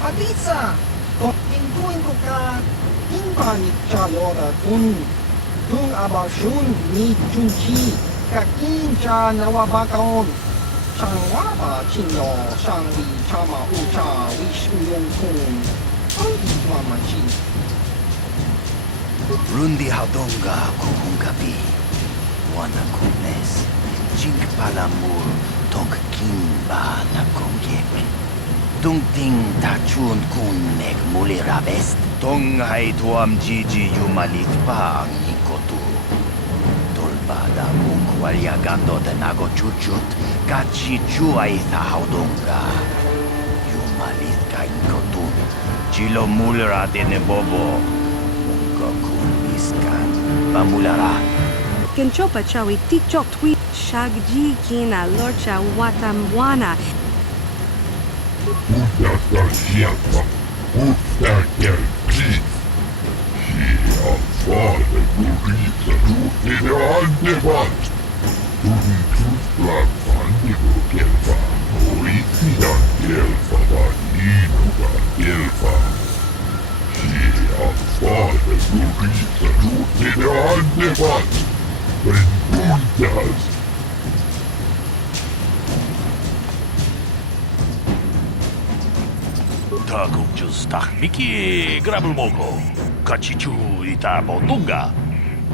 patisa. Intuin ko ka, inbanit siya loda kung abasyun ni Junchi, kakin siya nawabakaon. Sang waba chinyo, sang li chama ucha, wishu yung kung, ang itwamachi. Rundi hadonga kuhungabi, wana kunes, jink palamur, tok kimba na kongyek. Tungting tachun kun meg mulirabest, tong hai tuam jiji yumalit pa ang ikotu. Tolbada mungkwalya gando de nago chuchut, kachi chuay tahawdonga. Yumalit ka ikotu, chilo mulira dene bobo. Mungka kun iskan, pamulara. Kenchopa chawi tikchok tweet, shagji kina lorcha watamwana. Uudasta sieltä, uutta kelkkiä. Fader Gurisa tuttine annevat. Tunnitustlapannivo kelpa, oisian kelpa vai iinuva kelpa. Fader Gurisa tuttine annevat. En kuntas. Takumjus tahmiki grabulmogo. Kachichu ita bondunga.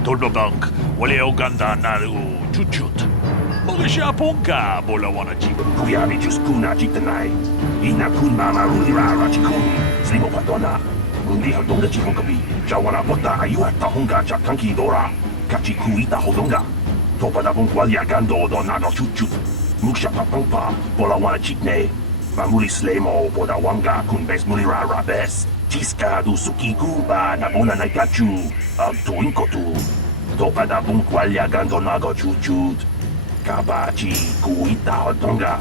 Tolbogank wale oganda naru chuchut. Mogisha ponka bola wanachi. Kuyami juskuna jitanai. Ina kun mama rulira rachikun. Slimo patona. Mundi hodonga chihongabi. Jawana bota ayuha tahonga chatanki dora. Kachiku ita hodonga. Topada bonkwalya gando do nago chuchut. Muksha papampa bola wanachitne. Mamuli slemo boda wanga kun bes mulira rabes. Chiska du sukiku ba nabona naikachu. Tuinkotu. Topada bonkwalya gando nago chuchut. Kabachi kuita hodonga.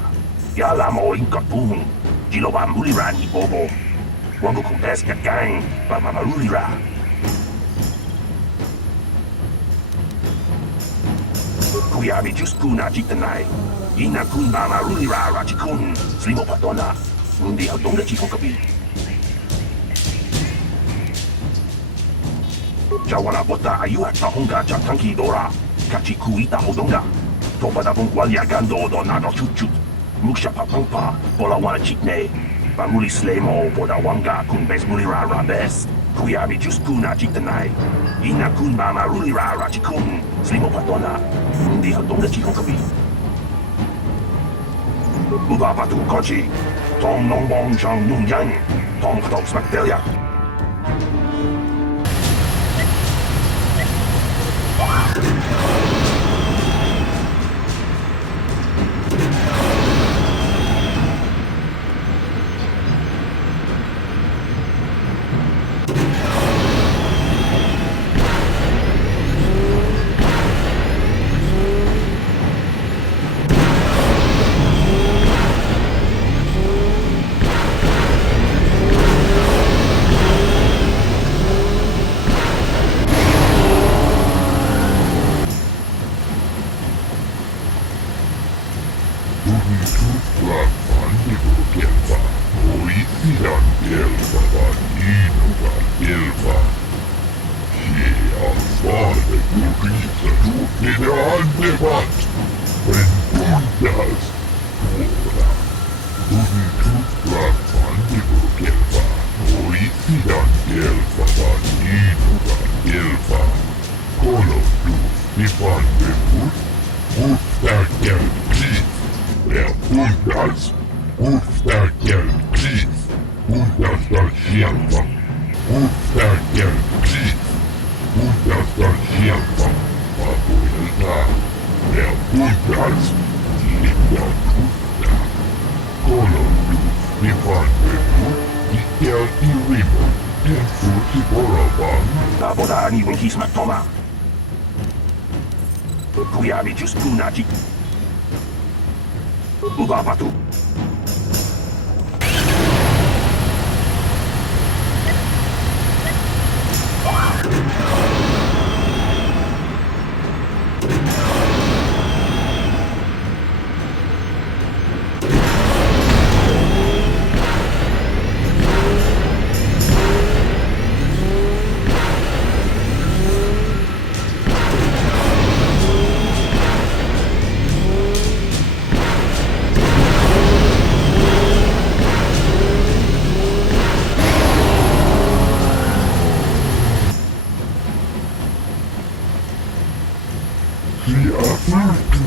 Yalamo inkapun. Jiloba mulira ni bobo. Wango kun bes kakang ba mamarulira. Kuyami juskuna jitanai. Ina kun mama rulira rachikun. Slimo patona. Mundi hodonga chikokabi. Jawana bota ayuha tahonga chatanki dora. Kachiku ita hodonga. Topada bonkwalya gando do nago chuchut. Muksha papampa bola wana chitne. Mamuli slemo boda wanga kun bes mulira rabes. Kuyami juskuna jitanai. Ina kun mama rulira rachikun. Slimo patona. Mundi hodonga chikokabi. Uba batu koji. Tong nong bong chang nung yang. Tong katok smaktelia. Kuyami juskuna jik. Uba batu. Fultu,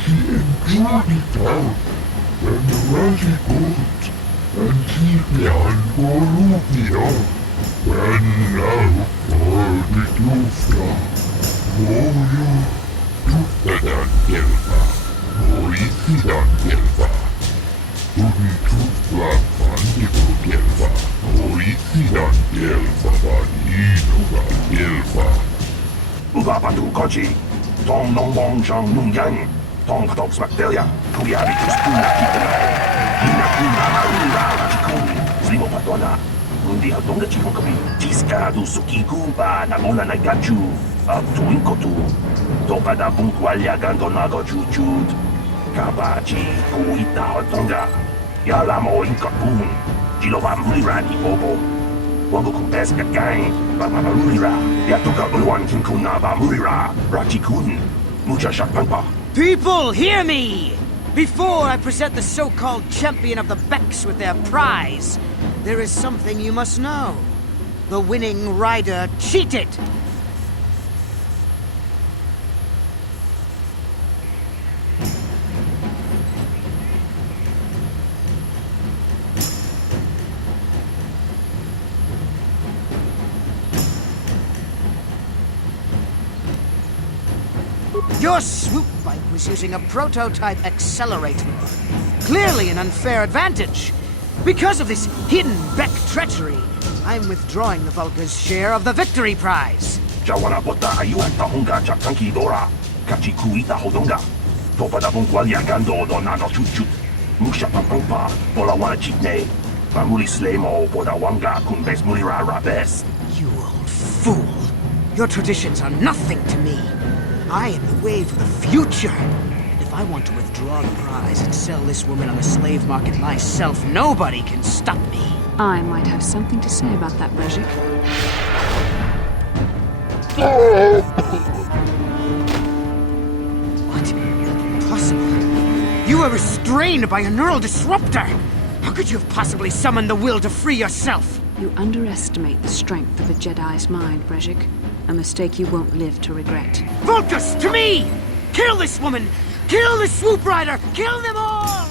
she enjoyed it out, and Raji good, and Tibian Borupia, and now for the Tufra, Moyo, Tuftadan Kelva, Moisidan Kelva, Tuni Tufla Fandigo Kelva, Moisidan Kelva, Vaninoga Kelva. Ubapatu Kochi, Tom Nong Bong Chong Nung Yang, Tom Katok Smaktelia, Kuyabitus Puna Kitana, Hina Kuna Marura Ratikuni, Slimo Patona, Mundi Hadonga Chikokabi, Tiska du Suki Kumpa, Namona Nagachu, Tuinkotu, Toka da Bunkwalya Gandonago Chujud, Kabachi Kuita Hadonga, Yalamo Inkapun, Jilova Mulirani Bobo. Wango kumpeska gang, Bamurira, Yatuka Ulwan Kinkuna Bamurira, Rachikun, Mucha Shakpampa. People, hear me! Before I present the so-called champion of the Becks with their prize, there is something you must know. The winning rider cheated! Your swoop bike was using a prototype accelerator. Clearly an unfair advantage. Because of this hidden Beck treachery, I'm withdrawing the Vulca's share of the victory prize. Jawana Bota Ayuata Hunga Chakanki Dora, Kachikuita Hodonga, Topa da Bunkwalya Gando Donano Chuchut, Musha Pampa, Polawana Chitne, Bamuli Slemo, Podawanga, Kumbes Mulira Rabes. You old fool. Your traditions are nothing to me. I am the wave of the future. If I want to withdraw the prize and sell this woman on the slave market myself, nobody can stop me. I might have something to say about that, Brejik. What? Impossible. You were restrained by a neural disruptor. How could you have possibly summoned the will to free yourself? You underestimate the strength of a Jedi's mind, Brejik. A mistake you won't live to regret. Vulcus, to me! Kill this woman! Kill the swoop rider! Kill them all!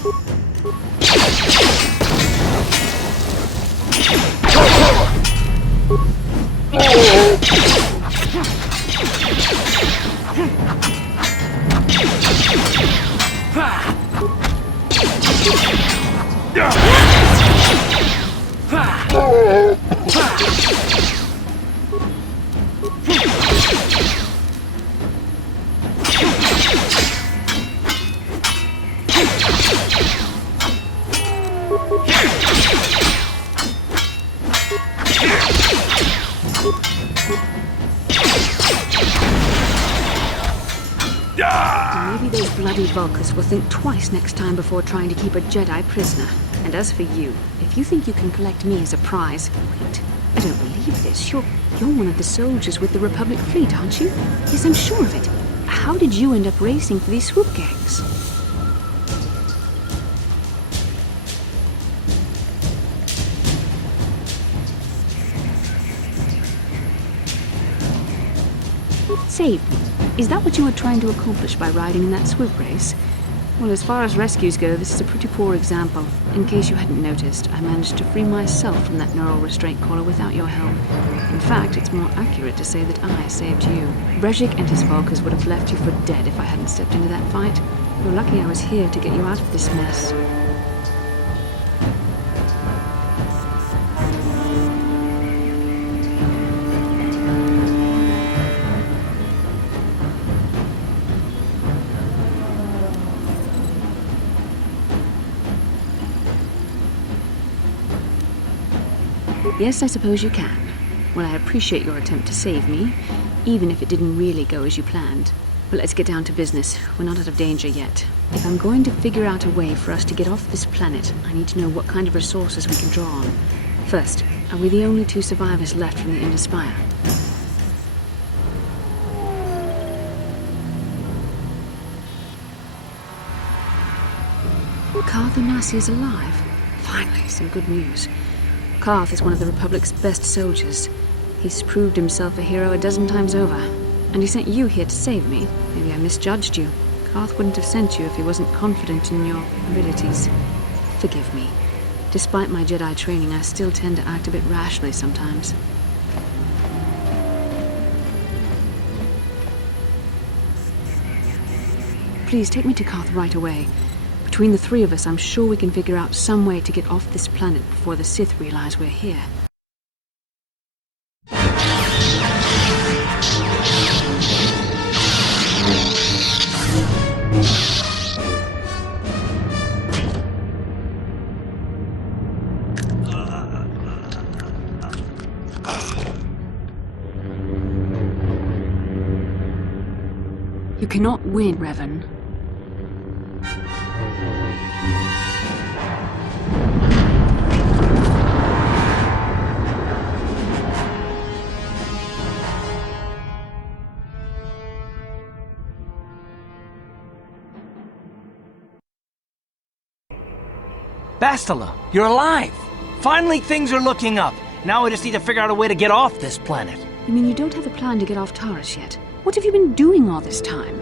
Maybe those bloody Vulcans will think twice next time before trying to keep a Jedi prisoner. And as for you, if you think you can collect me as a prize, wait. I don't believe this. You're one of the soldiers with the Republic fleet, aren't you? Yes, I'm sure of it. How did you end up racing for these swoop gangs? Save me. Is that what you were trying to accomplish by riding in that swoop race? Well, as far as rescues go, this is a pretty poor example. In case you hadn't noticed, I managed to free myself from that neural restraint collar without your help. In fact, it's more accurate to say that I saved you. Brejik and his Vulcans would have left you for dead if I hadn't stepped into that fight. You're lucky I was here to get you out of this mess. Yes, I suppose you can. Well, I appreciate your attempt to save me, even if it didn't really go as you planned. But let's get down to business. We're not out of danger yet. If I'm going to figure out a way for us to get off this planet, I need to know what kind of resources we can draw on. First, are we the only two survivors left from the Inner Spire? Karth Onasi is alive. Finally, some good news. Karth is one of the Republic's best soldiers. He's proved himself a hero a dozen times over. And he sent you here to save me. Maybe I misjudged you. Karth wouldn't have sent you if he wasn't confident in your abilities. Forgive me. Despite my Jedi training, I still tend to act a bit rashly sometimes. Please take me to Karth right away. Between the three of us, I'm sure we can figure out some way to get off this planet before the Sith realize we're here. You cannot win, Revan. Bastila, you're alive! Finally things are looking up. Now we just need to figure out a way to get off this planet. You mean you don't have a plan to get off Taris yet? What have you been doing all this time?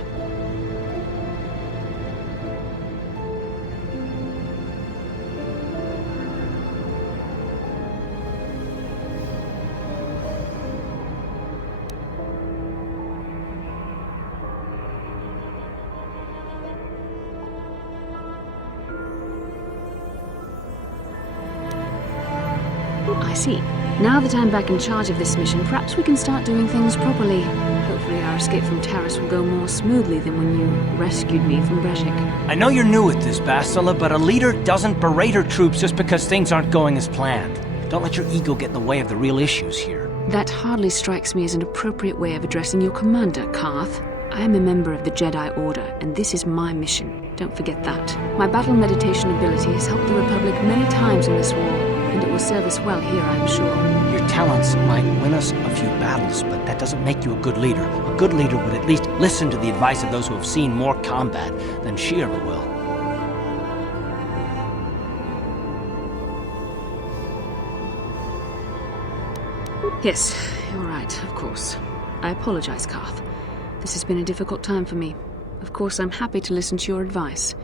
I see. Now that I'm back in charge of this mission, perhaps we can start doing things properly. Hopefully our escape from Taris will go more smoothly than when you rescued me from Breshik. I know you're new at this, Bastila, but a leader doesn't berate her troops just because things aren't going as planned. Don't let your ego get in the way of the real issues here. That hardly strikes me as an appropriate way of addressing your commander, Karth. I am a member of the Jedi Order, and this is my mission. Don't forget that. My battle meditation ability has helped the Republic many times in this war, and it will serve us well here, I'm sure. Your talents might win us a few battles, but that doesn't make you a good leader. A good leader would at least listen to the advice of those who have seen more combat than she ever will. Yes, you're right, of course. I apologize, Karth. This has been a difficult time for me. Of course, I'm happy to listen to your advice.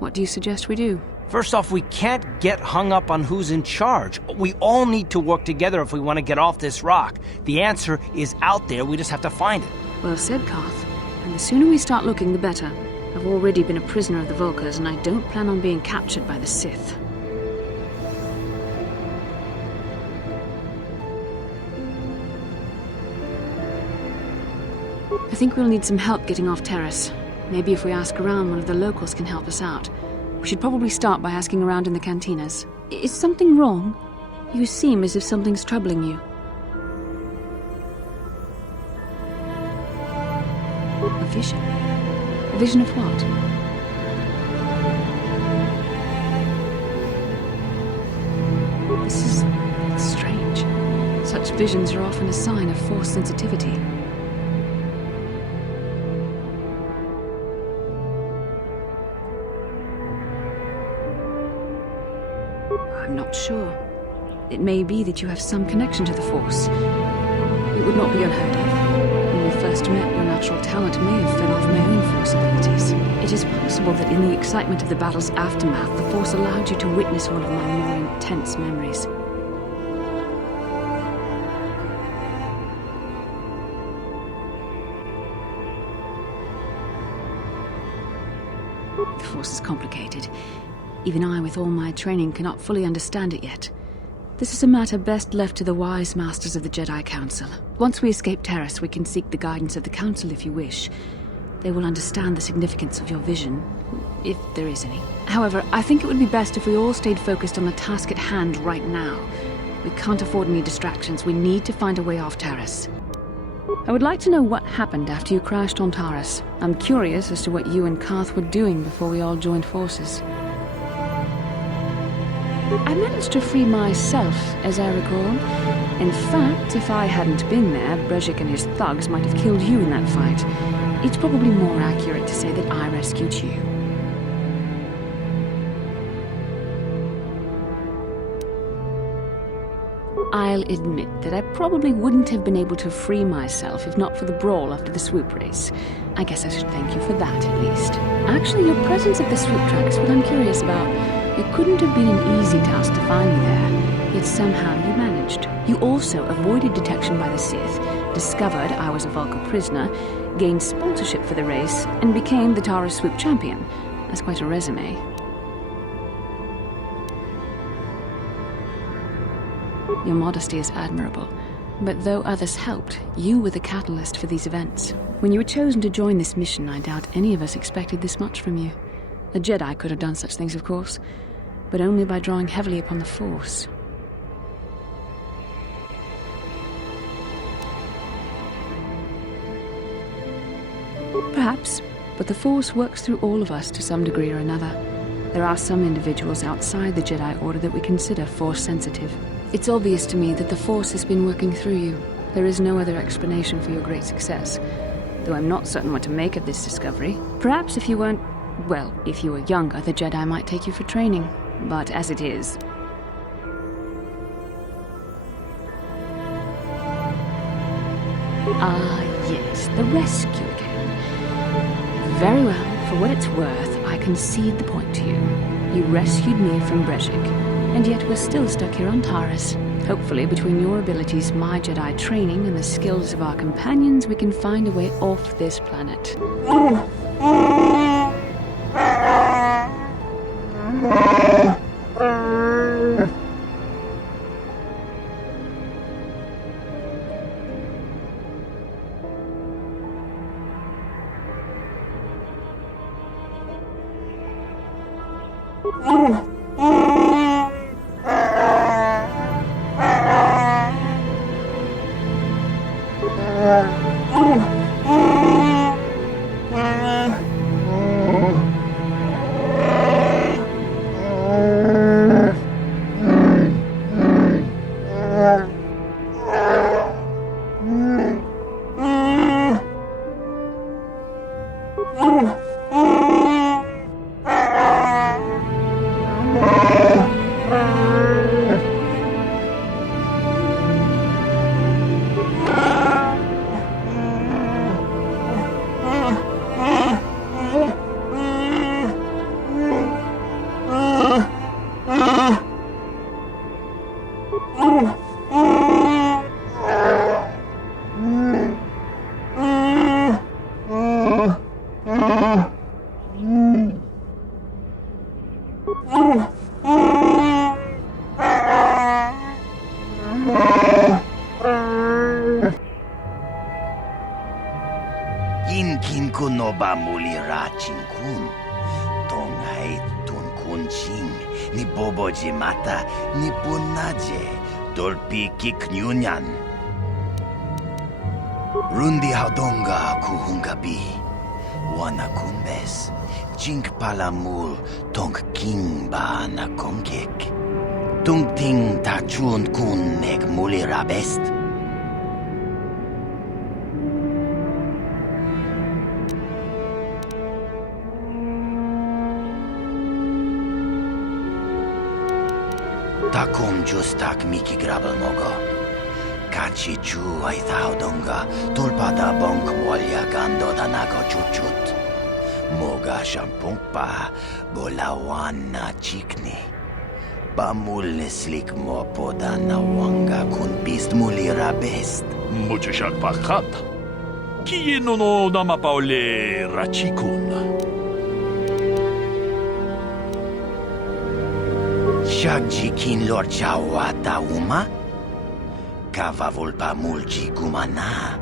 What do you suggest we do? First off, we can't get hung up on who's in charge. We all need to work together if we want to get off this rock. The answer is out there, we just have to find it. Well said, Karth. And the sooner we start looking, the better. I've already been a prisoner of the Vulkars, and I don't plan on being captured by the Sith. I think we'll need some help getting off Taris. Maybe if we ask around, one of the locals can help us out. We should probably start by asking around in the cantinas. Is something wrong? You seem as if something's troubling you. A vision? A vision of what? This is strange. Such visions are often a sign of Force sensitivity. I'm not sure. It may be that you have some connection to the Force. It would not be unheard of. When we first met, your natural talent may have fed off my own Force abilities. It is possible that in the excitement of the battle's aftermath, the Force allowed you to witness one of my more intense memories. The Force is complicated. Even I, with all my training, cannot fully understand it yet. This is a matter best left to the wise masters of the Jedi Council. Once we escape Taris, we can seek the guidance of the Council if you wish. They will understand the significance of your vision, if there is any. However, I think it would be best if we all stayed focused on the task at hand right now. We can't afford any distractions. We need to find a way off Taris. I would like to know what happened after you crashed on Taris. I'm curious as to what you and Karth were doing before we all joined forces. I managed to free myself, as I recall. In fact, if I hadn't been there, Breshik and his thugs might have killed you in that fight. It's probably more accurate to say that I rescued you. I'll admit that I probably wouldn't have been able to free myself if not for the brawl after the swoop race. I guess I should thank you for that, at least. Actually, your presence at the swoop track is what I'm curious about. It couldn't have been an easy task to find you there, yet somehow you managed. You also avoided detection by the Sith, discovered I was a Vulcan prisoner, gained sponsorship for the race, and became the Taris swoop champion. That's quite a resume. Your modesty is admirable, but though others helped, you were the catalyst for these events. When you were chosen to join this mission, I doubt any of us expected this much from you. A Jedi could have done such things, of course, but only by drawing heavily upon the Force. Perhaps, but the Force works through all of us to some degree or another. There are some individuals outside the Jedi Order that we consider Force-sensitive. It's obvious to me that the Force has been working through you. There is no other explanation for your great success, though I'm not certain what to make of this discovery. Perhaps if you weren't... well, if you were younger, the Jedi might take you for training. But as it is... Ah, yes, the rescue again. Very well, for what it's worth, I concede the point to you. You rescued me from Brejik, and yet we're still stuck here on Taris. Hopefully, between your abilities, my Jedi training, and the skills of our companions, we can find a way off this planet. Inkin kunoba mulira chinkun. Tongai tun kunching. Ni boboji mata. Ni punaje. Dolpi kiknyunyan. Rundi haudonga kuhungabi. Wana kunbes. Jink palamul tong kimba na kongek. Tung ting tachun kun nek mulira best. Takum justak miki grabel mogo. Kachi chu ay thaudonga tulpada bonk molya gando danago chuchut. Moga shampungpa bolawan na chikni. Bamul neslik mo poda na wanga kun bist mulira best. Muchishak pakat. Kieno no namapaole rachikun. Shagjikin lor chawata uma? Kava volpa mulji gumana.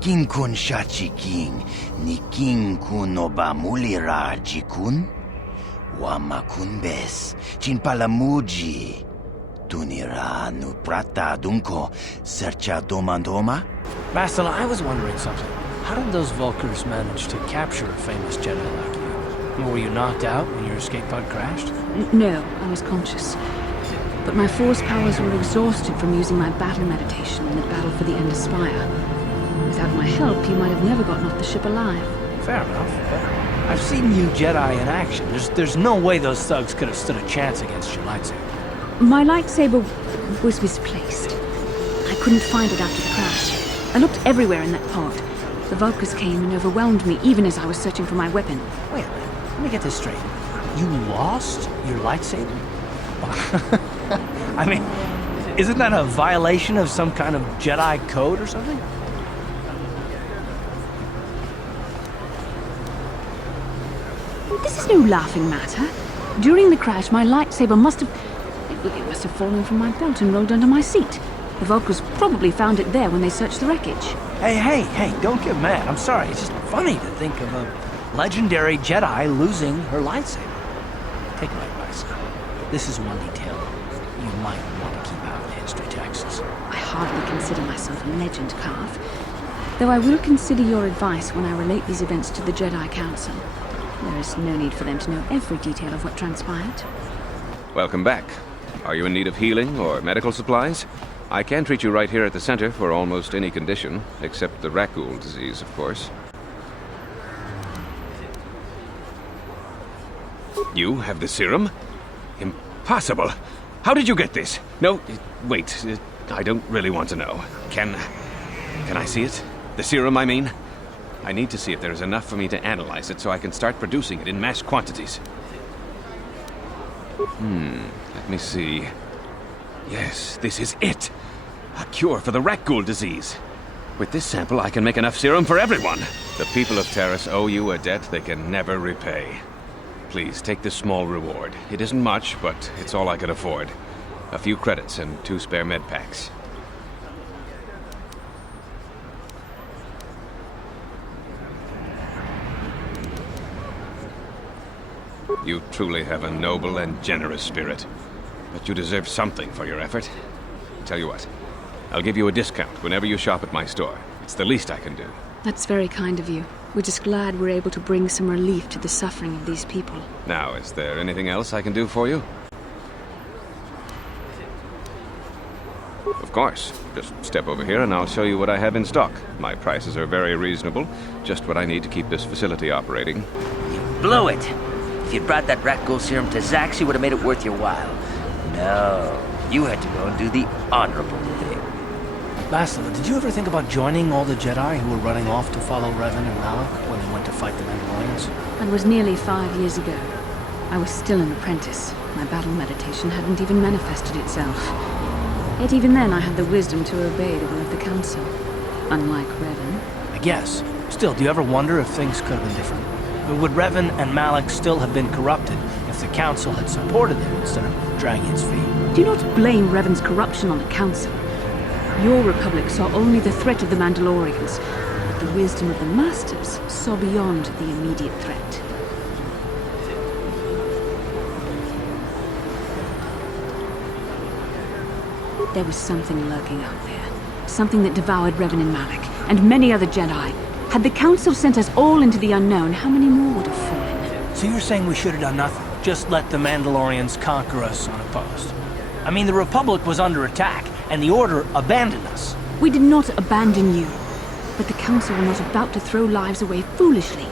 Kin kun shachiking ni kin kun oba mulira jikun? Wama kun bes, chin palamuji. Tunira nu prata dunko, sercha domandoma? Bastila, I was wondering something. How did those Vulkars manage to capture a famous Jedi like you? Were you knocked out when your escape pod crashed? No, I was conscious. But my Force powers were exhausted from using my battle meditation in the battle for the End Spire. Without my help, you might have never gotten off the ship alive. Fair enough, but I've seen you Jedi in action. There's no way those thugs could have stood a chance against your lightsaber. My lightsaber was misplaced. I couldn't find it after the crash. I looked everywhere in that pod. The Vulkars came and overwhelmed me even as I was searching for my weapon. Wait a minute. Let me get this straight. You lost your lightsaber? I mean, isn't that a violation of some kind of Jedi code or something? This is no laughing matter. During the crash, my lightsaber must have fallen from my belt and rolled under my seat. The Vulkars probably found it there when they searched the wreckage. Hey, don't get mad. I'm sorry. It's just funny to think of a legendary Jedi losing her lightsaber. Take my advice. This is one detail you might want to keep out of history texts. I hardly consider myself a legend, Carth. Though I will consider your advice when I relate these events to the Jedi Council. There is no need for them to know every detail of what transpired. Welcome back. Are you in need of healing or medical supplies? I can treat you right here at the center for almost any condition, except the Rakghoul disease, of course. You have the serum? Impossible! How did you get this? No, wait, I don't really want to know. Can I see it? The serum, I mean? I need to see if there is enough for me to analyze it so I can start producing it in mass quantities. Let me see. Yes, this is it! A cure for the Rakghoul disease. With this sample, I can make enough serum for everyone. The people of Taris owe you a debt they can never repay. Please, take this small reward. It isn't much, but it's all I could afford. A few credits and 2 spare med packs. You truly have a noble and generous spirit. But you deserve something for your effort. Tell you what, I'll give you a discount whenever you shop at my store. It's the least I can do. That's very kind of you. We're just glad we're able to bring some relief to the suffering of these people. Now, is there anything else I can do for you? Of course. Just step over here and I'll show you what I have in stock. My prices are very reasonable. Just what I need to keep this facility operating. You blew it! If you'd brought that Rakghoul serum to Zax, you would have made it worth your while. No, you had to go and do the honorable thing. Bastila, did you ever think about joining all the Jedi who were running off to follow Revan and Malak when they went to fight the Mandalorians? That was nearly 5 years ago. I was still an apprentice. My battle meditation hadn't even manifested itself. Yet even then I had the wisdom to obey the will of the Council. Unlike Revan. I guess. Still, do you ever wonder if things could have been different? Would Revan and Malak still have been corrupted if the Council had supported them instead of dragging its feet? Do not blame Revan's corruption on the Council. Your Republic saw only the threat of the Mandalorians, but the wisdom of the Masters saw beyond the immediate threat. There was something lurking out there. Something that devoured Revan and Malak, and many other Jedi. Had the Council sent us all into the unknown, how many more would have fallen? So you're saying we should have done nothing? Just let the Mandalorians conquer us unopposed? I mean, the Republic was under attack, and the Order abandoned us. We did not abandon you, but the Council were not about to throw lives away foolishly.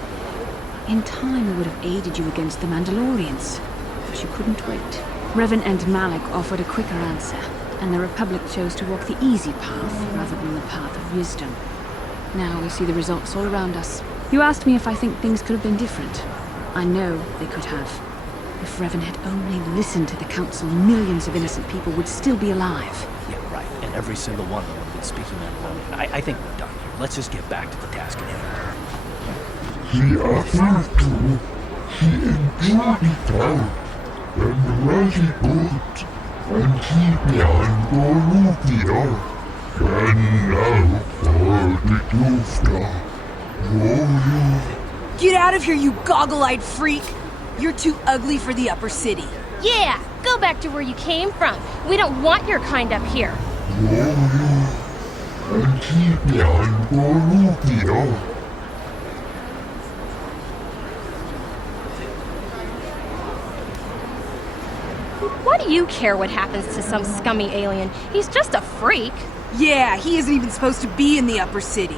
In time, we would have aided you against the Mandalorians, but you couldn't wait. Revan and Malak offered a quicker answer, and the Republic chose to walk the easy path rather than the path of wisdom. Now we see the results all around us. You asked me if I think things could have been different. I know they could have. If Revan had only listened to the Council, millions of innocent people would still be alive. Yeah, right. And every single one of them would have been speaking Mandalorian. I think we're done here. Let's just get back to the task at hand. The other two, he enjoyed it out, and very good, and he behind Bolivia. And now for the Gufta. Get out of here, you goggle-eyed freak! You're too ugly for the upper city. Yeah, go back to where you came from. We don't want your kind up here. And he behind Bolivia. Why do you care what happens to some scummy alien? He's just a freak. Yeah, he isn't even supposed to be in the upper city.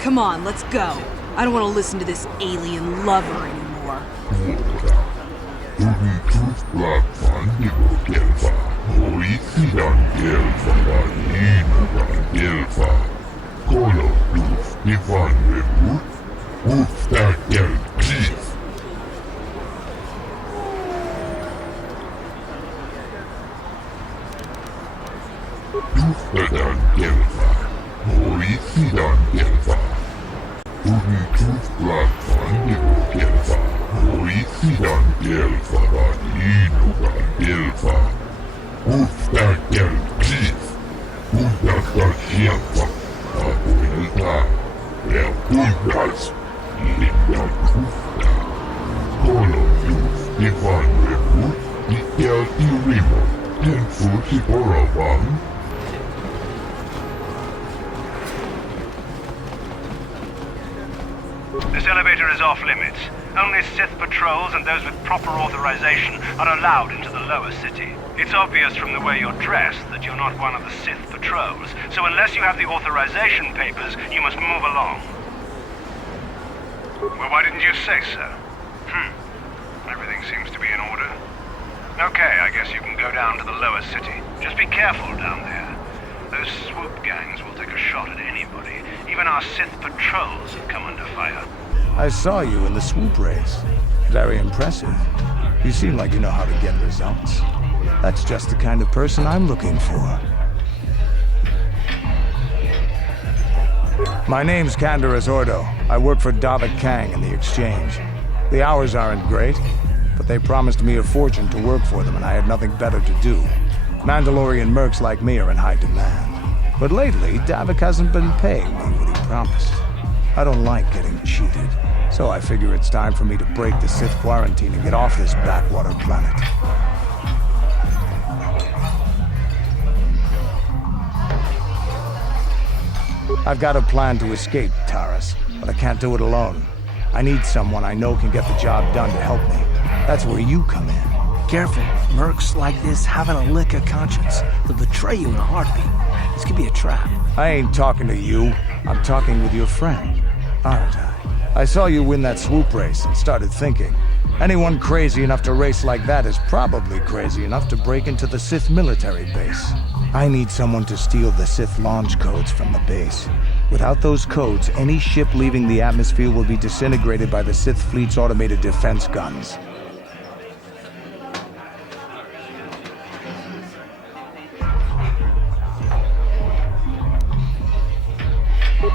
Come on, let's go. I don't want to listen to this alien lover anymore. Unitus Blackfandigo Delva, Oisidan Delva Vaninogan Delva, Colodus Divan Rebut, Ufta Del Chief. Uftadan Delva, Oisidan Delva, Unitus Blackfandigo Delva, Oisidan Delva Vaninogan Delva, Ufta Del Chief, Ufta Delva, Abuelita, Puntas, Linda Ufta, Colodus Divan Rebut, Ikel Irimo, Tenfusi Boravan. This elevator is off limits. Only Sith patrols and those with proper authorization are allowed into the lower city. It's obvious from the way you're dressed that you're not one of the Sith patrols, so unless you have the authorization papers, you must move along. Well, why didn't you say so? Everything seems to be in order. Okay, I guess you can go down to the lower city. Just be careful down there. Those swoop gangs will take a shot at anybody. Even our Sith patrols have come under fire. I saw you in the swoop race. Very impressive. You seem like you know how to get results. That's just the kind of person I'm looking for. My name's Candaris Ordo. I work for Davik Kang in the Exchange. The hours aren't great, but they promised me a fortune to work for them, and I had nothing better to do. Mandalorian mercs like me are in high demand. But lately, Davik hasn't been paying me what he promised. I don't like getting cheated, so I figure it's time for me to break the Sith quarantine and get off this backwater planet. I've got a plan to escape Taris, but I can't do it alone. I need someone I know can get the job done to help me. That's where you come in. Careful. Mercs like this haven't a lick of conscience. They'll betray you in a heartbeat. This could be a trap. I ain't talking to you. I'm talking with your friend, aren't I? I saw you win that swoop race and started thinking. Anyone crazy enough to race like that is probably crazy enough to break into the Sith military base. I need someone to steal the Sith launch codes from the base. Without those codes, any ship leaving the atmosphere will be disintegrated by the Sith fleet's automated defense guns.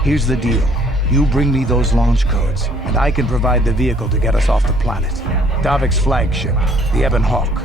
Here's the deal. You bring me those launch codes, and I can provide the vehicle to get us off the planet. Davik's flagship, the Ebon Hawk.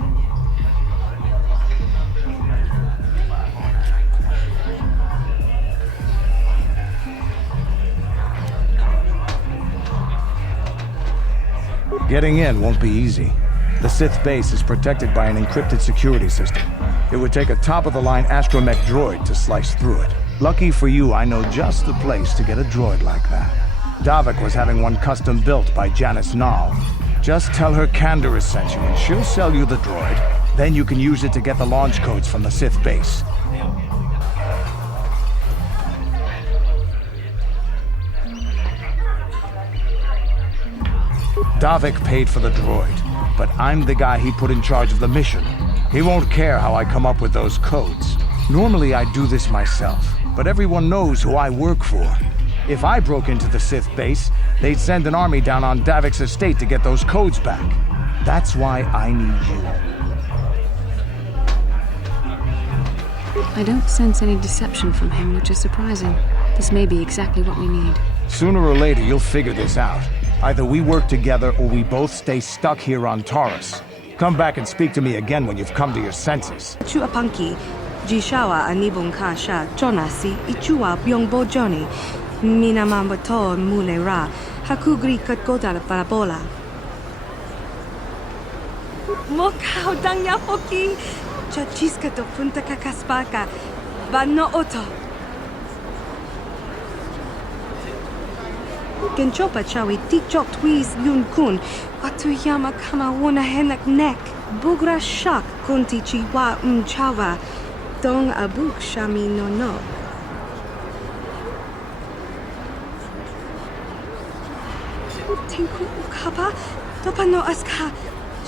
Getting in won't be easy. The Sith base is protected by an encrypted security system. It would take a top-of-the-line astromech droid to slice through it. Lucky for you, I know just the place to get a droid like that. Davik was having one custom built by Janice Nall. Just tell her Candaris sent you and she'll sell you the droid. Then you can use it to get the launch codes from the Sith base. Davik paid for the droid, but I'm the guy he put in charge of the mission. He won't care how I come up with those codes. Normally I'd do this myself, but everyone knows who I work for. If I broke into the Sith base, they'd send an army down on Davik's estate to get those codes back. That's why I need you. I don't sense any deception from him, which is surprising. This may be exactly what we need. Sooner or later, you'll figure this out. Either we work together or we both stay stuck here on Taris. Come back and speak to me again when you've come to your senses. Chuapanki, Jishawa anibong kasha, Jonasi, Ichua byongbo Johnny, Minamambato mulera, Hakugri katgodar parabola. Mokau dangyapoki, Chachiska to punta kakaspaka, Bano oto. Genchopa chawi tikchok twiz yun kun, Watuyama kama wuna henak nek, Bugra shak kunti chiwa mchawa, Dong abuk shami no no. Tinku ukapa, Topano aska,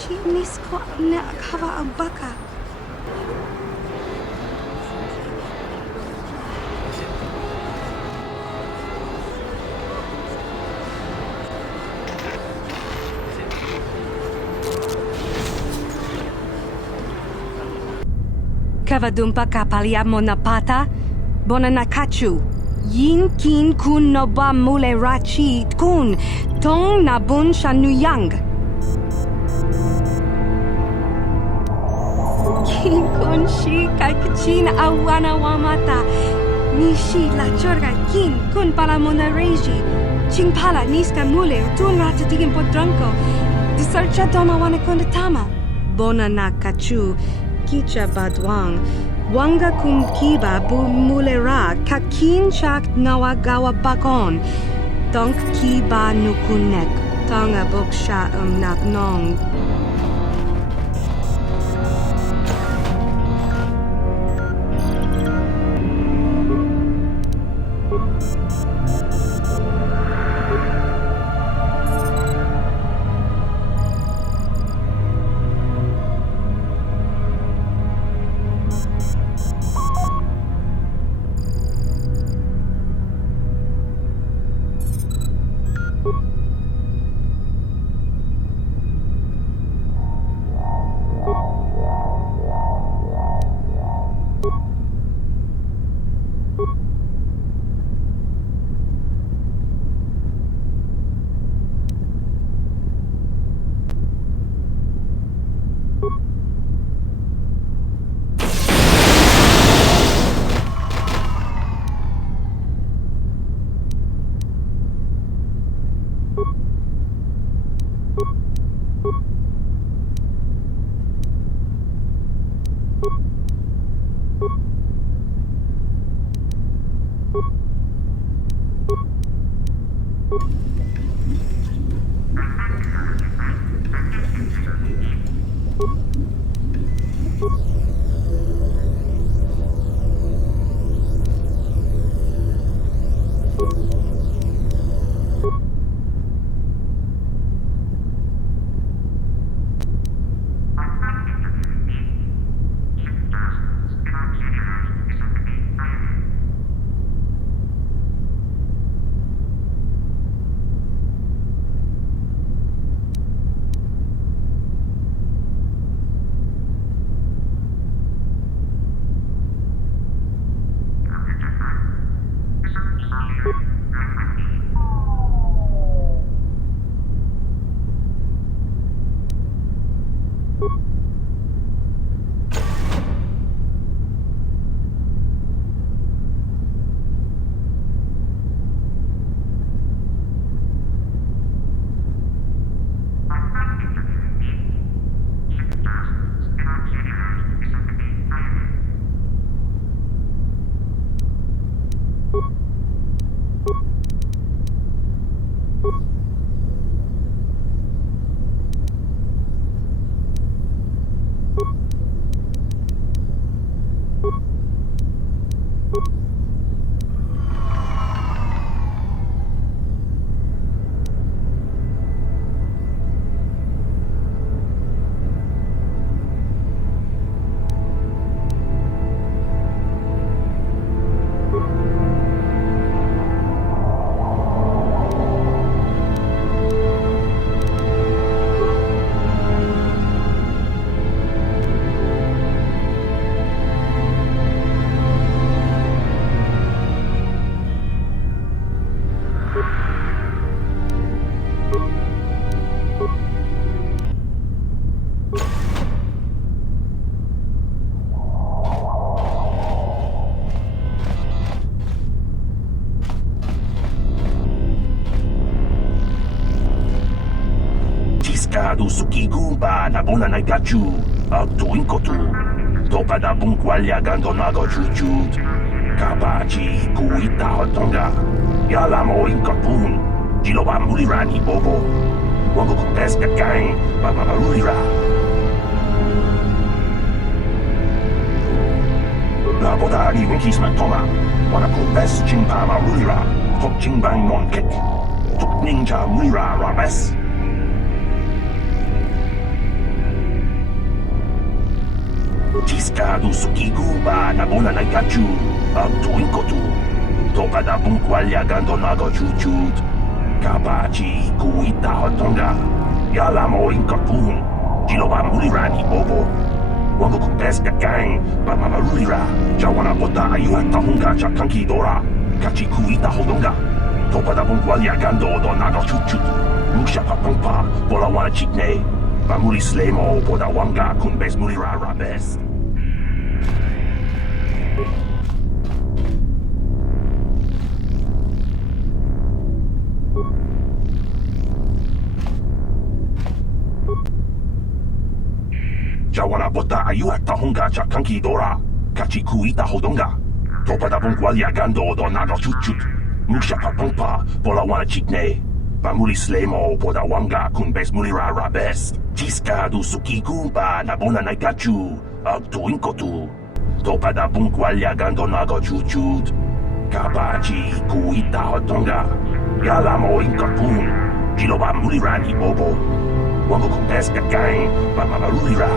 Chinis ko na kawa ang baka. Kavadumpa kapaliamo na pata, bona nakachu. Yin kin kun no ba mule rachi kun, tong nabun shanuyang. Kin kun shi kaikachin awana wamata. Nishi la chorga kin kun pala mona reji. Ching pala niska mule tun ratatigin podronko. Disarcha doma wana kundatama. Bona nakachu. Kicha badwang, wanga kumkiba bu mulera kakin chak nawagawa bakon, donk kiba nukunek, tonga boksha naknong. Pescado sukigumba na bona na gachu. Tuin kotu. Topa da bunkwalya gandonago chujut. Kabachi kuita hotonga. Yalamo inkapun. Jiloba mulirani bobo. Wango kupeska gang. Babamarulira. La boda ni winkisman toma. Wana kupes chimpa marulira. Tok chimbang monkek. Tok ninja mulira rabes. Jiska du sukigu ba nabona naikachu ang tuinkotu. Topa da bunkwalya gandonago chuchut. Kapachi kuita hotonga. Yalamo inkapun. Jiloba mulirani bobo. Wango kumpeska gang ba mamarulira. Jawana bota ayuan tahunga chakanki dora. Kachi kuita hodonga. Topa da bunkwalya gando donago chuchut. Musha papangpa bola wana chikne. Bamuli slemo boda wanga kumbes mulira rabes. Jawana bota ayua tahunga chakanki dora. Kachi kuita hodonga. Topa da bunkwalya gando donago chuchut. Musha papangpa bola wana chikne. Bamuli slemo boda wanga kumbes mulira rabes. Jiska du sukigu ba nabona naikachu ag tuinkotu. Topa da bunkwalya gandonago chuchut. Kapachi kuita hotonga. Yalamo inkapun. Jiloba mulirani bobo. Wango kumpeska gang ba mamarulira.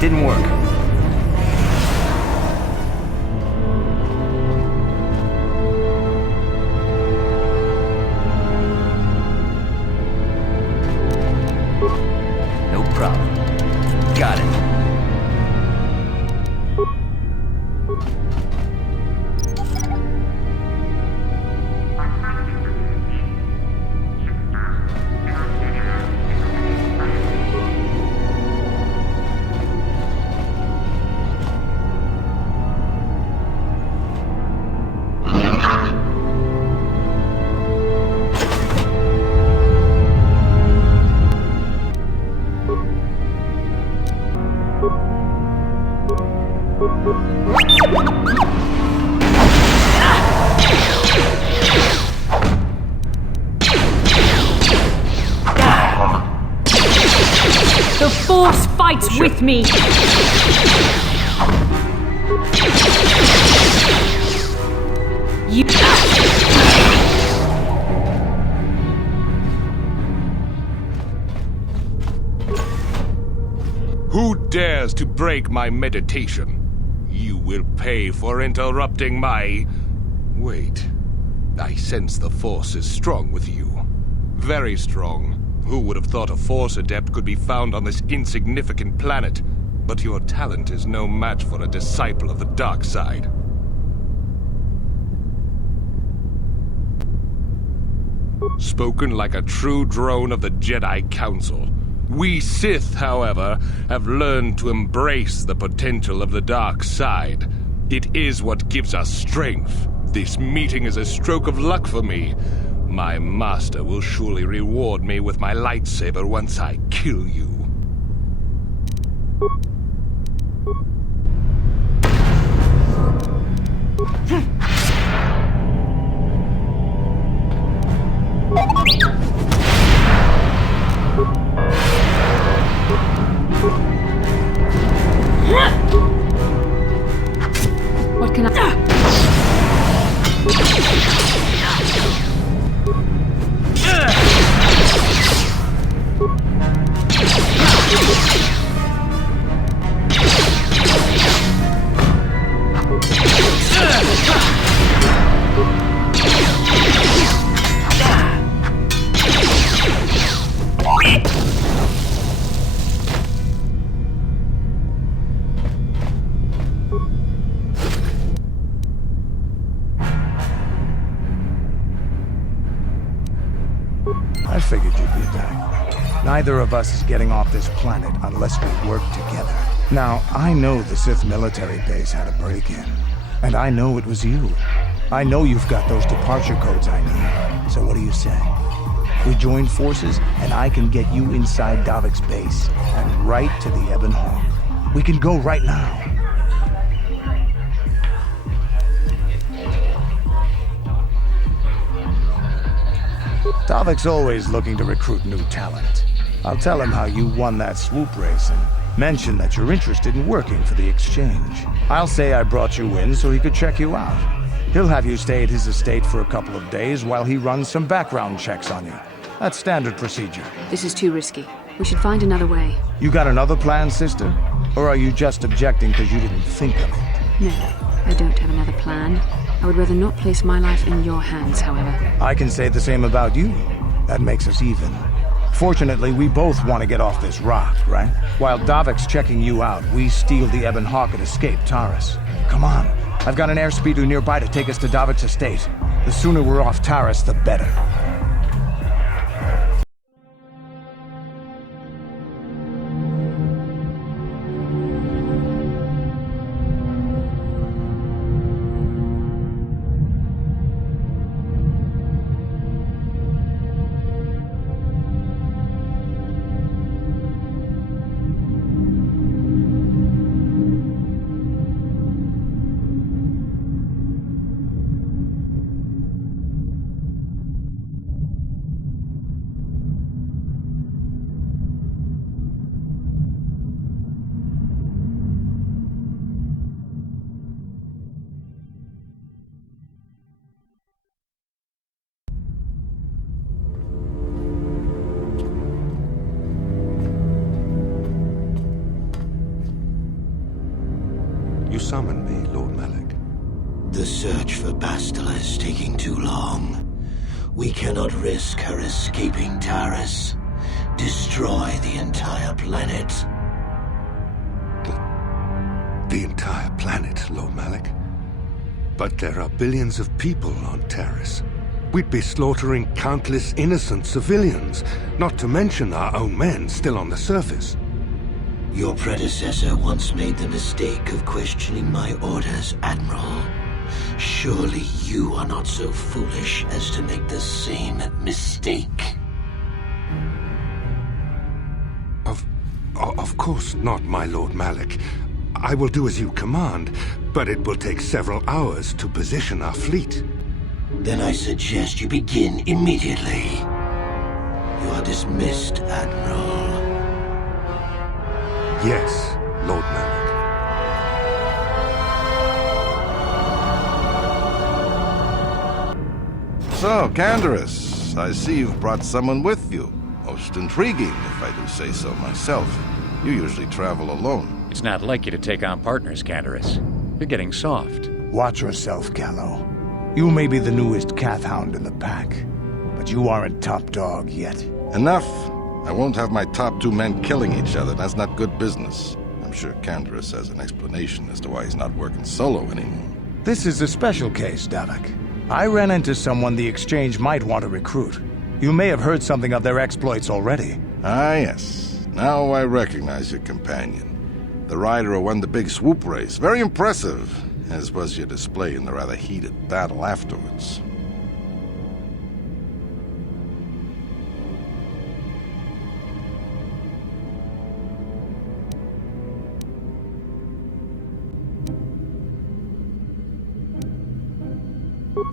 Didn't work. No problem. Got it. The Force fights with me! You... Who dares to break my meditation? You will pay for interrupting my... Wait. I sense the Force is strong with you. Very strong. Who would have thought a Force Adept could be found on this insignificant planet? But your talent is no match for a disciple of the dark side. Spoken like a true drone of the Jedi Council. We Sith, however, have learned to embrace the potential of the dark side. It is what gives us strength. This meeting is a stroke of luck for me. My master will surely reward me with my lightsaber once I kill you. What can I... I figured you'd be back. Neither of us is getting off this planet unless we work together. Now, I know the Sith military base had a break-in, and I know it was you. I know you've got those departure codes I need. So what do you say? We join forces, and I can get you inside Davik's base, and right to the Ebon Hawk. We can go right now. Davik's always looking to recruit new talent. I'll tell him how you won that swoop race and mention that you're interested in working for the Exchange. I'll say I brought you in so he could check you out. He'll have you stay at his estate for a couple of days while he runs some background checks on you. That's standard procedure. This is too risky. We should find another way. You got another plan, sister? Or are you just objecting because you didn't think of it? No, I don't have another plan. I would rather not place my life in your hands, however. I can say the same about you. That makes us even. Fortunately, we both want to get off this rock, right? While Davik's checking you out, we steal the Ebon Hawk and escape Taris. Come on. I've got an airspeeder nearby to take us to Davik's estate. The sooner we're off Taris, the better. You summoned me, Lord Malak. The search for Bastila is taking too long. We cannot risk her escaping Taris. Destroy the entire planet. The entire planet, Lord Malak? But there are billions of people on Taris. We'd be slaughtering countless innocent civilians, not to mention our own men still on the surface. Your predecessor once made the mistake of questioning my orders, Admiral. Surely you are not so foolish as to make the same mistake. Of course not, my Lord Malak. I will do as you command, but it will take several hours to position our fleet. Then I suggest you begin immediately. You are dismissed, Admiral. Yes, Lord Malak. So, Candaris, I see you've brought someone with you. Most intriguing, if I do say so myself. You usually travel alone. It's not like you to take on partners, Candaris. You're getting soft. Watch yourself, Gallo. You may be the newest Cathhound in the pack, but you aren't top dog yet. Enough! I won't have my top two men killing each other. That's not good business. I'm sure Candaris has an explanation as to why he's not working solo anymore. This is a special case, Davik. I ran into someone the Exchange might want to recruit. You may have heard something of their exploits already. Ah, yes. Now I recognize your companion. The rider who won the big swoop race. Very impressive, as was your display in the rather heated battle afterwards.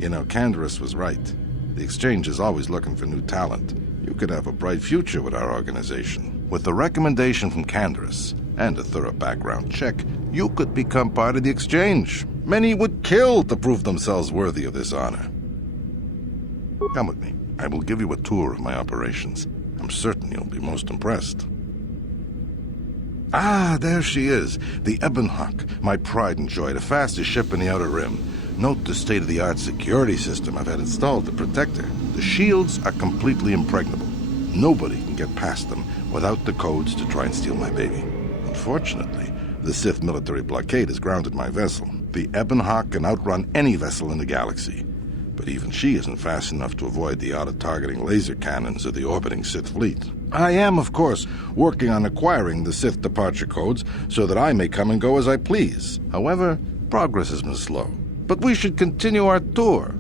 You know, Candaris was right. The Exchange is always looking for new talent. You could have a bright future with our organization. With the recommendation from Candaris and a thorough background check, you could become part of the Exchange. Many would kill to prove themselves worthy of this honor. Come with me. I will give you a tour of my operations. I'm certain you'll be most impressed. Ah, there she is. The Ebon Hawk, my pride and joy, the fastest ship in the Outer Rim. Note the state-of-the-art security system I've had installed to protect her. The shields are completely impregnable. Nobody can get past them without the codes to try and steal my baby. Unfortunately, the Sith military blockade has grounded my vessel. The Ebon Hawk can outrun any vessel in the galaxy. but even she isn't fast enough to avoid the auto-targeting laser cannons of the orbiting Sith fleet. I am, of course, working on acquiring the Sith departure codes so that I may come and go as I please. However, progress has been slow. But we should continue our tour.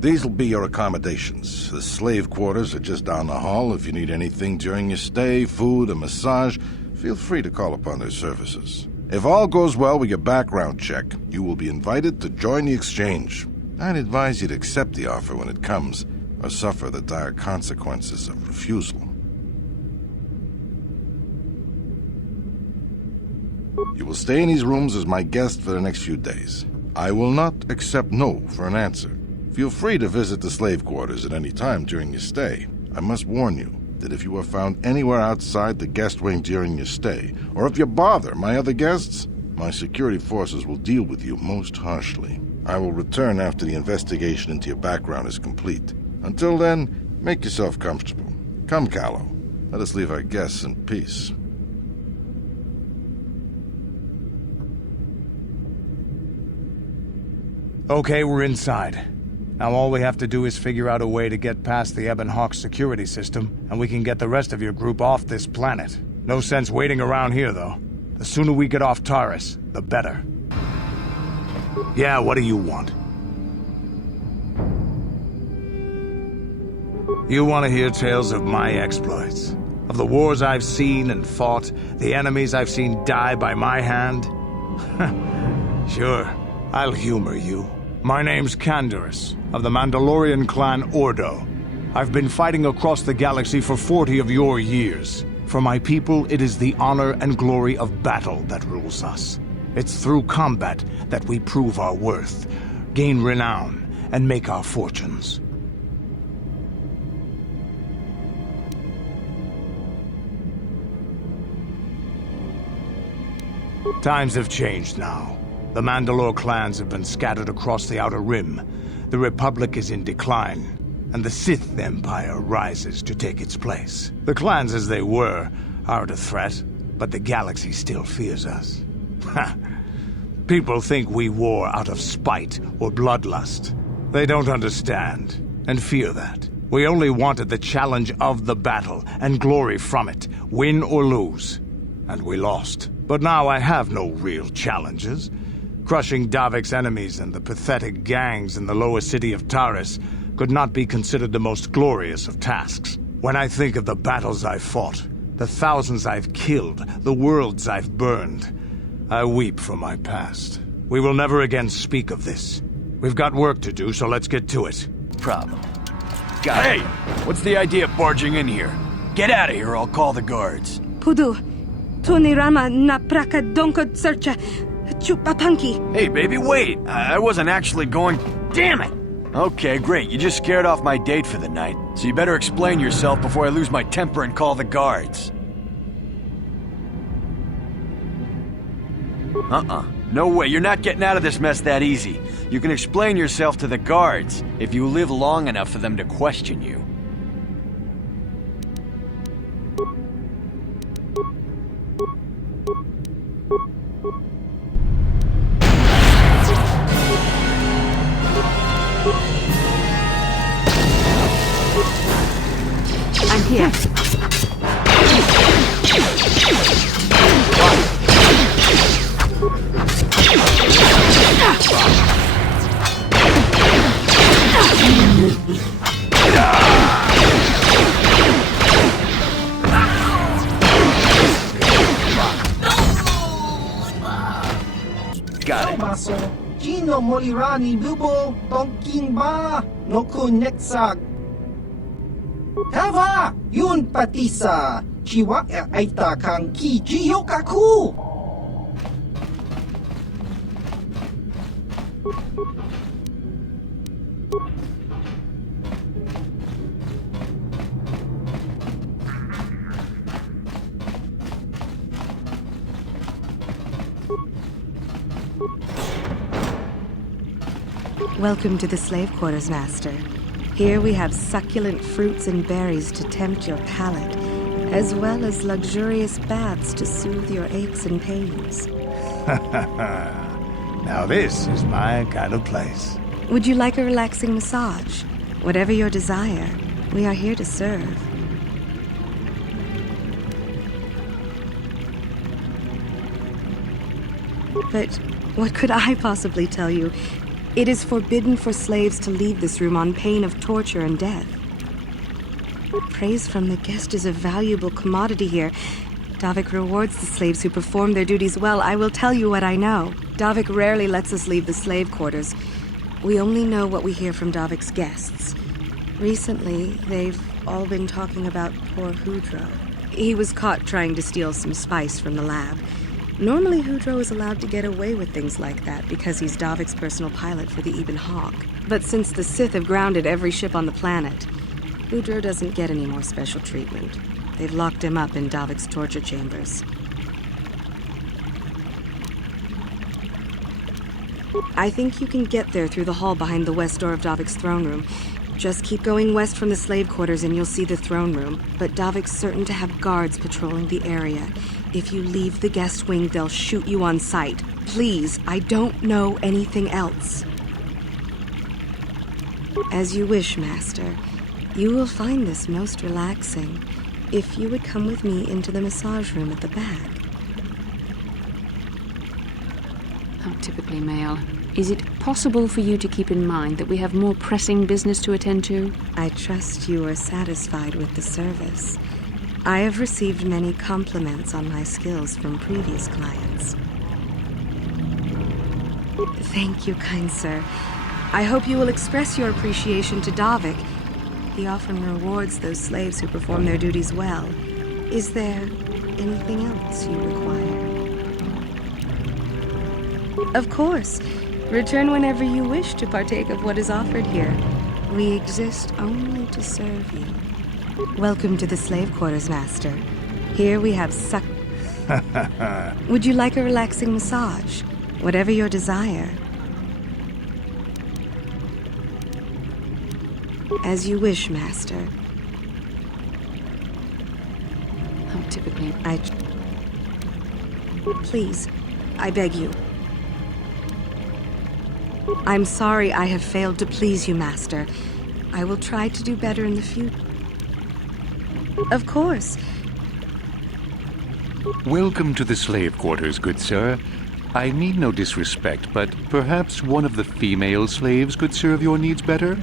These will be your accommodations. The slave quarters are just down the hall. If you need anything during your stay, food, a massage, feel free to call upon their services. If all goes well with your background check, you will be invited to join the exchange. I'd advise you to accept the offer when it comes, or suffer the dire consequences of refusal. You will stay in these rooms as my guest for the next few days. I will not accept no for an answer. Feel free to visit the slave quarters at any time during your stay. I must warn you that if you are found anywhere outside the guest wing during your stay, or if you bother my other guests, my security forces will deal with you most harshly. I will return after the investigation into your background is complete. Until then, make yourself comfortable. Come, Callow. Let us leave our guests in peace. Okay, we're inside. Now all we have to do is figure out a way to get past the Ebon Hawk security system, and we can get the rest of your group off this planet. No sense waiting around here, though. The sooner we get off Taris, the better. Yeah, what do you want? You want to hear tales of my exploits? Of the wars I've seen and fought, the enemies I've seen die by my hand? Sure, I'll humor you. My name's Canderous, of the Mandalorian clan Ordo. I've been fighting across the galaxy for 40 of your years. For my people, it is the honor and glory of battle that rules us. It's through combat that we prove our worth, gain renown, and make our fortunes. Times have changed now. The Mandalore clans have been scattered across the Outer Rim. The Republic is in decline, and the Sith Empire rises to take its place. The clans as they were aren't a threat, but the galaxy still fears us. People think we war out of spite or bloodlust. They don't understand, and fear that. We only wanted the challenge of the battle, and glory from it, win or lose. And we lost. But now I have no real challenges. Crushing Davik's enemies and the pathetic gangs in the lower city of Taris could not be considered the most glorious of tasks. When I think of the battles I've fought, the thousands I've killed, the worlds I've burned, I weep for my past. We will never again speak of this. We've got work to do, so let's get to it. Problem. Hey, what's the idea of barging in here? Get out of here or I'll call the guards. Pudu, Tunirama na praka donko searcha. Chupapanki. Hey, baby, wait! I wasn't actually going... Damn it! Okay, great. You just scared off my date for the night. So you better explain yourself before I lose my temper and call the guards. No way. You're not getting out of this mess that easy. You can explain yourself to the guards if you live long enough for them to question you. I'm here. Got it. Maso, Gino Molirani Bubo, Tonking Ba, Nokun Netsak. Tava, Yun Patisa, Chiwak Aita Kang Ki Jiyokaku. Welcome to the slave quarters, Master. Here we have succulent fruits and berries to tempt your palate, as well as luxurious baths to soothe your aches and pains. Now this is my kind of place. Would you like a relaxing massage? Whatever your desire, we are here to serve. But what could I possibly tell you? It is forbidden for slaves to leave this room on pain of torture and death. Praise from the guest is a valuable commodity here. Davik rewards the slaves who perform their duties well. I will tell you what I know. Davik rarely lets us leave the slave quarters. We only know what we hear from Davik's guests. Recently, they've all been talking about poor Hudro. He was caught trying to steal some spice from the lab. Normally, Hudro is allowed to get away with things like that because he's Davik's personal pilot for the Ebon Hawk. But since the Sith have grounded every ship on the planet, Hudro doesn't get any more special treatment. They've locked him up in Davik's torture chambers. I think you can get there through the hall behind the west door of Davik's throne room. Just keep going west from the slave quarters and you'll see the throne room. But Davik's certain to have guards patrolling the area. If you leave the guest wing, they'll shoot you on sight. Please, I don't know anything else. As you wish, Master. You will find this most relaxing if you would come with me into the massage room at the back. How typically male. Is it possible for you to keep in mind that we have more pressing business to attend to? I trust you are satisfied with the service. I have received many compliments on my skills from previous clients. Thank you, kind sir. I hope you will express your appreciation to Davik. He often rewards those slaves who perform their duties well. Is there anything else you require? Of course. Return whenever you wish to partake of what is offered here. We exist only to serve you. Welcome to the slave quarters, Master. Here we have Would you like a relaxing massage? Whatever your desire. As you wish, Master. How typically... Please, I beg you. I'm sorry I have failed to please you, Master. I will try to do better in the future. Of course. Welcome to the slave quarters, good sir. I mean no disrespect, but perhaps one of the female slaves could serve your needs better?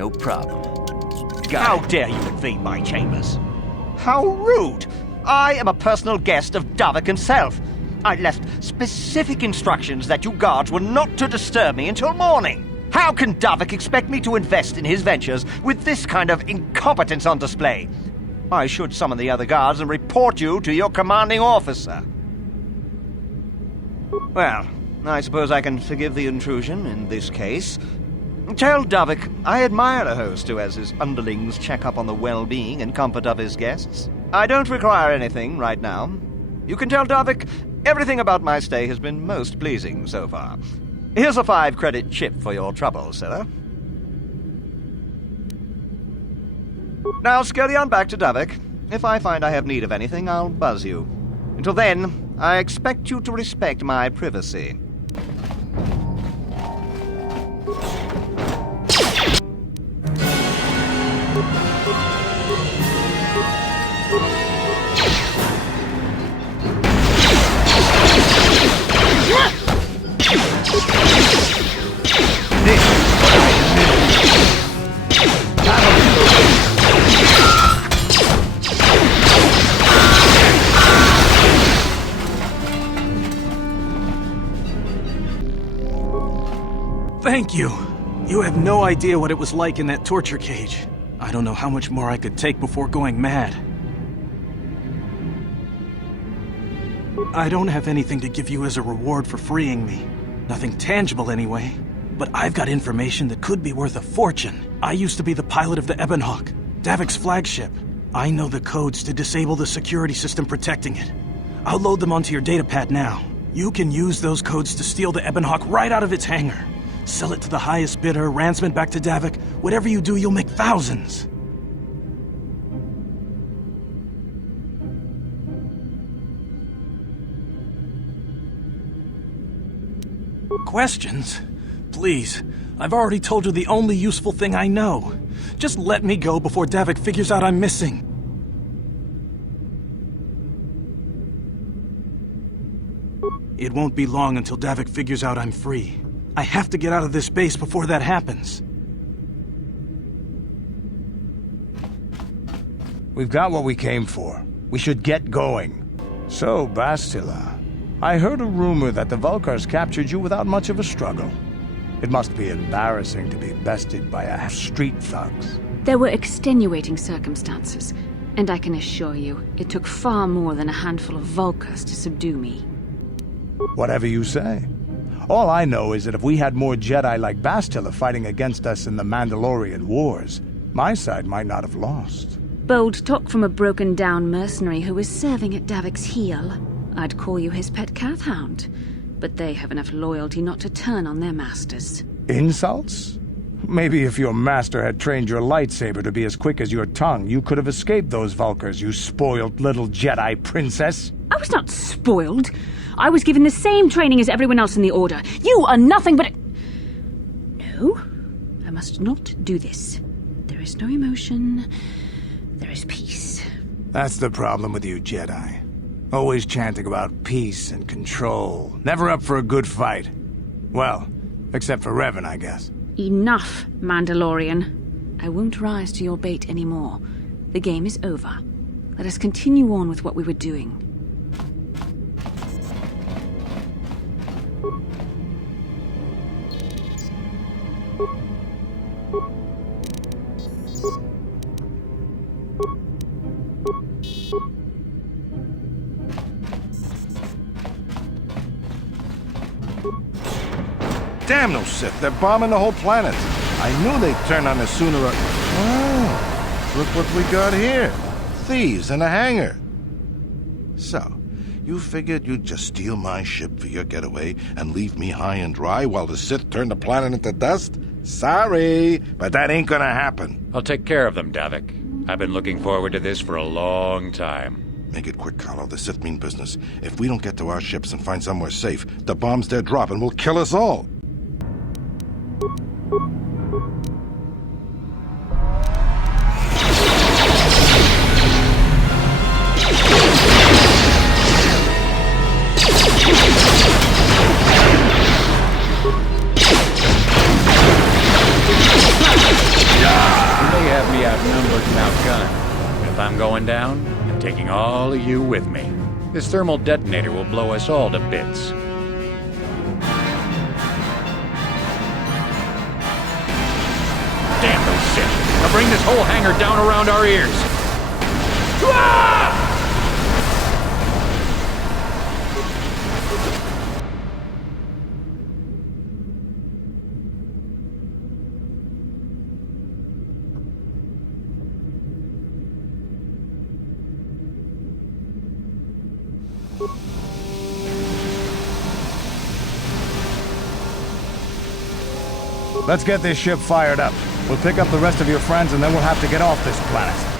No problem. How dare you invade my chambers? How rude! I am a personal guest of Davik himself. I left specific instructions that you guards were not to disturb me until morning. How can Davik expect me to invest in his ventures with this kind of incompetence on display? I should summon the other guards and report you to your commanding officer. Well, I suppose I can forgive the intrusion in this case. Tell Davik I admire a host who has his underlings check up on the well-being and comfort of his guests. I don't require anything right now. You can tell Davik everything about my stay has been most pleasing so far. Here's a 5-credit chip for your trouble, sir. Now scurry on back to Davik. If I find I have need of anything, I'll buzz you. Until then, I expect you to respect my privacy. Thank you. You have no idea what it was like in that torture cage. I don't know how much more I could take before going mad. I don't have anything to give you as a reward for freeing me. Nothing tangible anyway. But I've got information that could be worth a fortune. I used to be the pilot of the Ebonhawk, Davik's flagship. I know the codes to disable the security system protecting it. I'll load them onto your datapad now. You can use those codes to steal the Ebonhawk right out of its hangar. Sell it to the highest bidder, ransom it back to Davik. Whatever you do, you'll make thousands. Questions? Please, I've already told you the only useful thing I know. Just let me go before Davik figures out I'm missing. It won't be long until Davik figures out I'm free. I have to get out of this base before that happens. We've got what we came for. We should get going. So, Bastila, I heard a rumor that the Vulkars captured you without much of a struggle. It must be embarrassing to be bested by a street thugs. There were extenuating circumstances, and I can assure you, it took far more than a handful of Vulkars to subdue me. Whatever you say. All I know is that if we had more Jedi like Bastila fighting against us in the Mandalorian Wars, my side might not have lost. Bold talk from a broken-down mercenary who was serving at Davik's heel. I'd call you his pet cat-hound, but they have enough loyalty not to turn on their masters. Insults? Maybe if your master had trained your lightsaber to be as quick as your tongue, you could have escaped those Vulkars, you spoiled little Jedi princess. I was not spoiled. I was given the same training as everyone else in the Order. You are nothing but No, I must not do this. There is no emotion. There is peace. That's the problem with you Jedi. Always chanting about peace and control. Never up for a good fight. Well, except for Revan, I guess. Enough, Mandalorian. I won't rise to your bait anymore. The game is over. Let us continue on with what we were doing. Damn those Sith, they're bombing the whole planet. I knew they'd turn on us sooner or... Oh, look what we got here. Thieves in a hangar. So, you figured you'd just steal my ship for your getaway and leave me high and dry while the Sith turn the planet into dust? Sorry, but that ain't gonna happen. I'll take care of them, Davik. I've been looking forward to this for a long time. Make it quick, Carlo. The Sith mean business. If we don't get to our ships and find somewhere safe, the bombs they're dropping will kill us all. Yeah! I'm going down, and taking all of you with me. This thermal detonator will blow us all to bits. Damn those ships! I'll bring this whole hangar down around our ears. Let's get this ship fired up. We'll pick up the rest of your friends and then we'll have to get off this planet.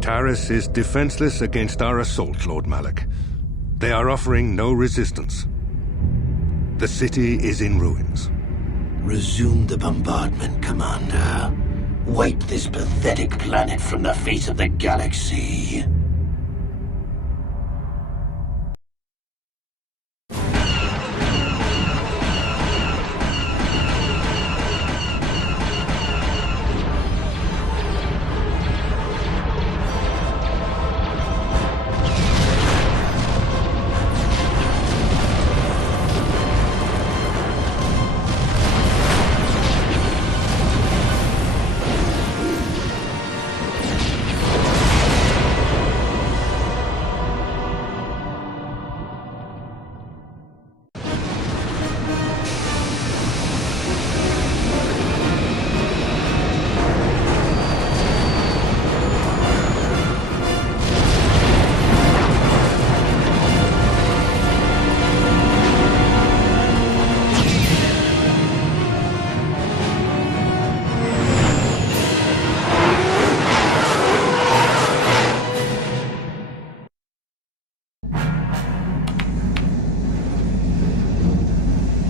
Taris is defenseless against our assault, Lord Malik. They are offering no resistance. The city is in ruins. Resume the bombardment, Commander. Wipe this pathetic planet from the face of the galaxy.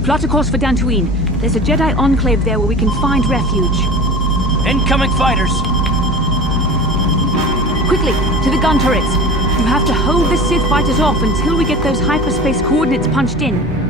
Plot a course for Dantooine. There's a Jedi enclave there where we can find refuge. Incoming fighters! Quickly, to the gun turrets. You have to hold the Sith fighters off until we get those hyperspace coordinates punched in.